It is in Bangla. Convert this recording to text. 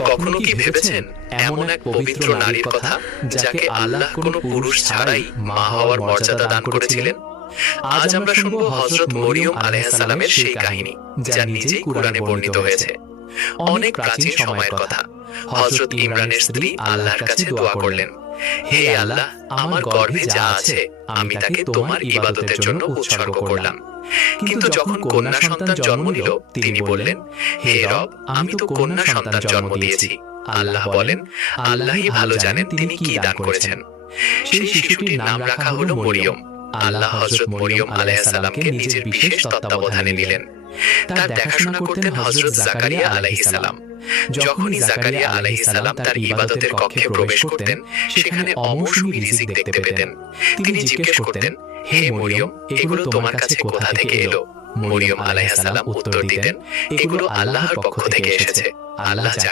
কখনো কি ভেবেছেন এমন এক পবিত্র নারীর কথা যাকে আল্লাহ কোনো পুরুষ ছাড়াই মা হওয়ার মর্যাদা দান করেছিলেন? আজ আমরা শুনব হযরত মরিয়ম আলাইহিস সালামের সেই কাহিনী, যা নিজেই কুরআনে বর্ণিত হয়েছে। অনেক প্রাচীন সময়ের কথা। হযরত ইমরানের স্ত্রী আল্লাহর কাছে দোয়া করলেন, হে আল্লাহ, আমার গর্ভে যা আছে আমি তাকে তোমার ইবাদতের জন্য উৎসর্গ করলাম। কিন্তু যখন কন্যা সন্তান জন্ম নিল, তিনি বললেন, হে রব, আমি তো কন্যা সন্তান জন্ম দিয়েছি। আল্লাহ বলেন, আল্লাহই ভালো জানেন তিনি কি দান করেছেন। সেই শিশুটির নাম রাখা হলো মরিয়ম। আল্লাহ হযরত মরিয়ম আলাইহিস সালামকে নিজের বিশেষ তত্ত্বাবধানে নিলেন। তার দেখাশোনা করতেন হযরত জাকারিয়া আলাইহিস সালাম। যখনই জাকারিয়া আলাইহিস সালাম তার ইবাদতের কক্ষে প্রবেশ করতেন, সেখানে অমৌসুমী রিজিক দেখতে পেতেন। তিনি জিজ্ঞেস করতেন, হে মরিয়ম, এগুলো তোমার কাছে কোথা থেকে এলো? মরিয়ম আলাইহিস সালাম উত্তর দিতেন, এগুলো আল্লাহর পক্ষ থেকে এসেছে। আল্লাহ যাকে